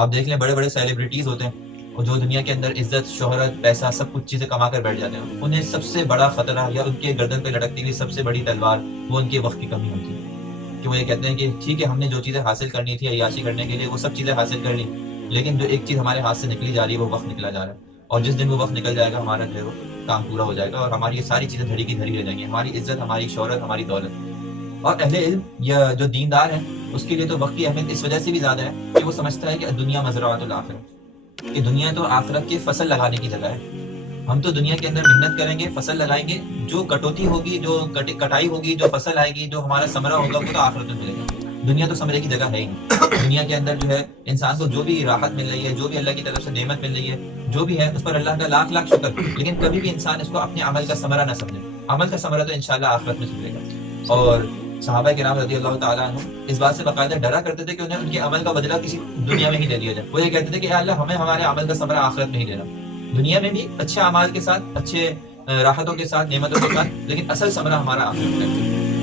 آپ دیکھ لیں بڑے بڑے سیلیبریٹیز ہوتے ہیں اور جو دنیا کے اندر عزت شہرت پیسہ سب کچھ چیزیں کما کر بیٹھ جاتے ہیں، انہیں سب سے بڑا خطرہ یا ان کے گردن پہ لٹکتی ہوئی سب سے بڑی تلوار وہ ان کے وقت کی کمی ہوتی ہے. کہ وہ یہ کہتے ہیں کہ ٹھیک ہے ہم نے جو چیزیں حاصل کرنی تھی عیاشی کرنے کے لیے وہ سب چیزیں حاصل کر لی، لیکن جو ایک چیز ہمارے ہاتھ سے نکلی جا رہی ہے وہ وقت نکلا جا رہا ہے. اور جس دن وہ وقت نکل جائے گا ہمارا جو ہے وہ کام پورا ہو جائے گا اور ہماری یہ ساری چیزیں دھڑی کی دھڑی رہ جائیں گی، ہماری عزت ہماری شہرت ہماری دولت. اور اہل علم یا جو دیندار ہیں اس کے لیے تو وقت کی اہمیت اس وجہ سے بھی زیادہ ہے کہ وہ سمجھتا ہے کہ دنیا مزرعۃ الآخرہ، کہ دنیا تو آخرت کے فصل لگانے کی جگہ ہے. ہم تو دنیا کے اندر محنت کریں گے فصل لگائیں گے، جو کٹوتی ہوگی جو کٹائی ہوگی جو فصل آئے گی جو ہمارا ثمرہ ہوگا وہ تو آخرت میں ملے گا. دنیا تو ثمرے کی جگہ ہے ہی نہیں. دنیا کے اندر جو ہے انسان کو جو بھی راحت مل رہی ہے جو بھی اللہ کی طرف سے نعمت مل رہی ہے جو بھی ہے اس پر اللہ کا لاکھ لاکھ شکر، لیکن کبھی بھی انسان اس کو اپنے عمل کا ثمرہ نہ سمجھے. عمل کا ثمرہ تو انشاءاللہ آخرت میں ملے گا. اور صحابہ کرام رضی اللہ تعالیٰ عنہ اس بات سے باقاعدہ ڈرا کرتے تھے کہ انہیں ان کے عمل کا بدلہ کسی دنیا میں ہی دے دیا جائے. وہ یہ کہتے تھے کہ اے اللہ ہمیں ہمارے عمل کا ثمرہ آخرت میں ہی دینا، دنیا میں بھی اچھے اعمال کے ساتھ اچھے راحتوں کے ساتھ نعمتوں کے ساتھ، لیکن اصل ثمرہ ہمارا آخرت میں.